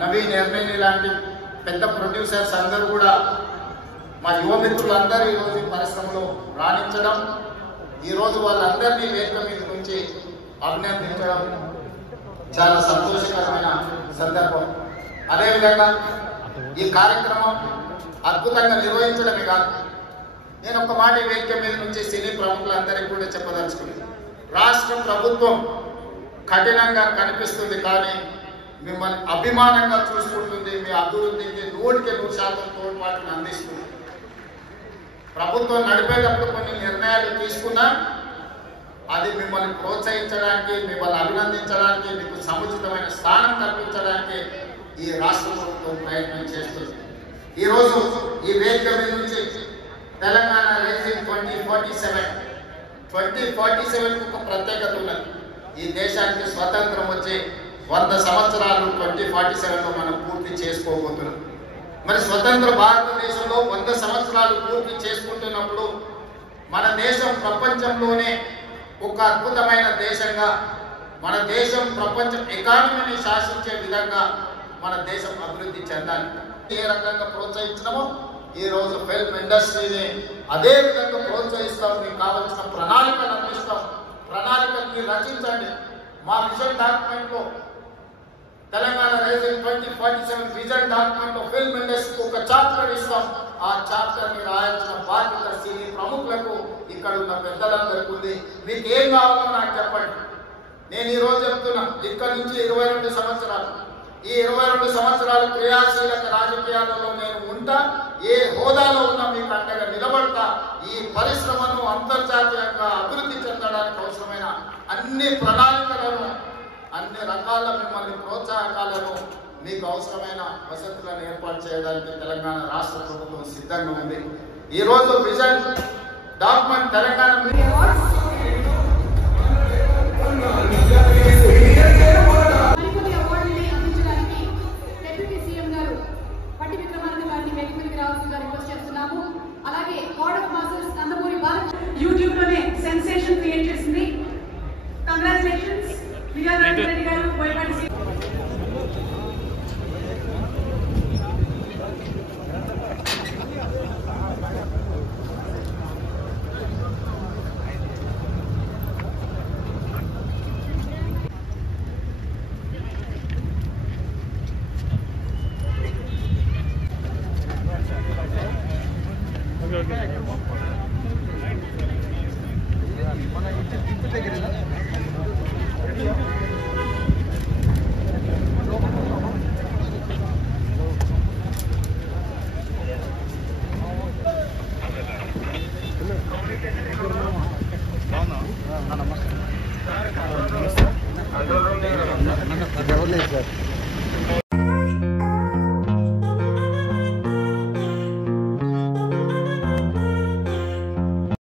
నవీన్ ఎర్నేని లాంటి పెద్ద ప్రొడ్యూసర్స్ అందరూ కూడా మా యువ మిత్రులందరూ ఈరోజు ఈ పరిశ్రమలో రాణించడం, ఈరోజు వాళ్ళందరినీ వేదిక మీద నుంచి అభినందించడం చాలా సంతోషకరమైన సందర్భం. అదేవిధంగా ఈ కార్యక్రమం అద్భుతంగా నిర్వహించడమే కాదు, నేను ఒక మాట వేదిక మీద నుంచి సినీ ప్రముఖులందరికీ కూడా చెప్పదలుచుకున్నాను. రాష్ట్ర ప్రభుత్వం కఠినంగా కనిపిస్తుంది, కానీ మిమ్మల్ని అభిమానంగా చూసుకుంటుంది. మీ అభివృద్ధికి 100% తోడ్పాటును అందిస్తుంది. ప్రభుత్వం నడిపేటప్పుడు కొన్ని నిర్ణయాలు తీసుకున్నా అది మిమ్మల్ని ప్రోత్సహించడానికి, మిమ్మల్ని అభినందించడానికి, మీకు సముచితమైన స్థానం కల్పించడానికి ఈ రాష్ట్ర ప్రభుత్వం ప్రయత్నం చేస్తుంది. ఈరోజు ఈ వేదిక మీద నుంచి తెలంగాణ రైజింగ్ 2047 ఒక ప్రత్యేకత ఉన్నది. ఈ దేశానికి స్వతంత్రం వచ్చి 100 సంవత్సరాలు 2047లో మనం పూర్తి చేసుకోబోతున్నాం. మరి స్వతంత్ర భారతదేశంలో 100 సంవత్సరాలు పూర్తి చేసుకుంటున్నప్పుడు మన దేశం ప్రపంచంలోనే ఒక అద్భుతమైన దేశంగా, మన దేశం ప్రపంచ ఎకానమీని శాసించే విధంగా మన దేశం అభివృద్ధి చెందాలి. ఏ రకంగా ప్రోత్సహించినామో ఈరోజు ఫిల్మ్ ఇండస్ట్రీని అదే విధంగా ప్రోత్సహిస్తాం. మీకు కావాల్సిన ప్రణాళికలు అందిస్తాం. ప్రణాళికలు మీరు రచించండి. మా విజన్ డాక్యుమెంట్లో తెలంగాణ రైజింగ్ 2047 విజన్ డాక్యుమెంట్ లో ఫిల్మ్ ఇండస్ట్రీకి ఒక చాప్టర్ ఇస్తాం. ఆ చాప్టర్ ని రాయాల్సిన బాధ్యత సినీ ప్రముఖులకు, ఇక్కడ ఉన్న పెద్దలందరికీ ఉంది. మీకు ఏం కావాలో నాకు చెప్పండి. నేను ఈ రోజు చెప్తున్నా, ఇక్కడ నుంచి 22 సంవత్సరాలు, ఈ 22 సంవత్సరాలు క్రియాశీలక రాజకీయాలలో నేను ఉంటా. ఏ హోదాలో ఉన్నా మీకు అండగా నిలబడతా. ఈ పరిశ్రమను అంతర్జాతీయంగా అభివృద్ధి చెందడానికి అవసరమైన అన్ని ప్రణాళికలను, అన్ని రకాల మిమ్మల్ని ప్రోత్సాహకాలను, మీకు అవసరమైన వసతులను ఏర్పాటు చేయడానికి తెలంగాణ రాష్ట్ర ప్రభుత్వం సిద్ధంగా ఉంది. ఈరోజు విజన్ డాక్యుమెంట్ తెలంగాణ అలాగే God of masters Nandamuri Balakrishna YouTube లోనే సెన్సేషన్ క్రియేట్ చేసింది. కంగ్రాచులేషన్స్ రెడ్డి గారు, బోయపాటి నమస్తే.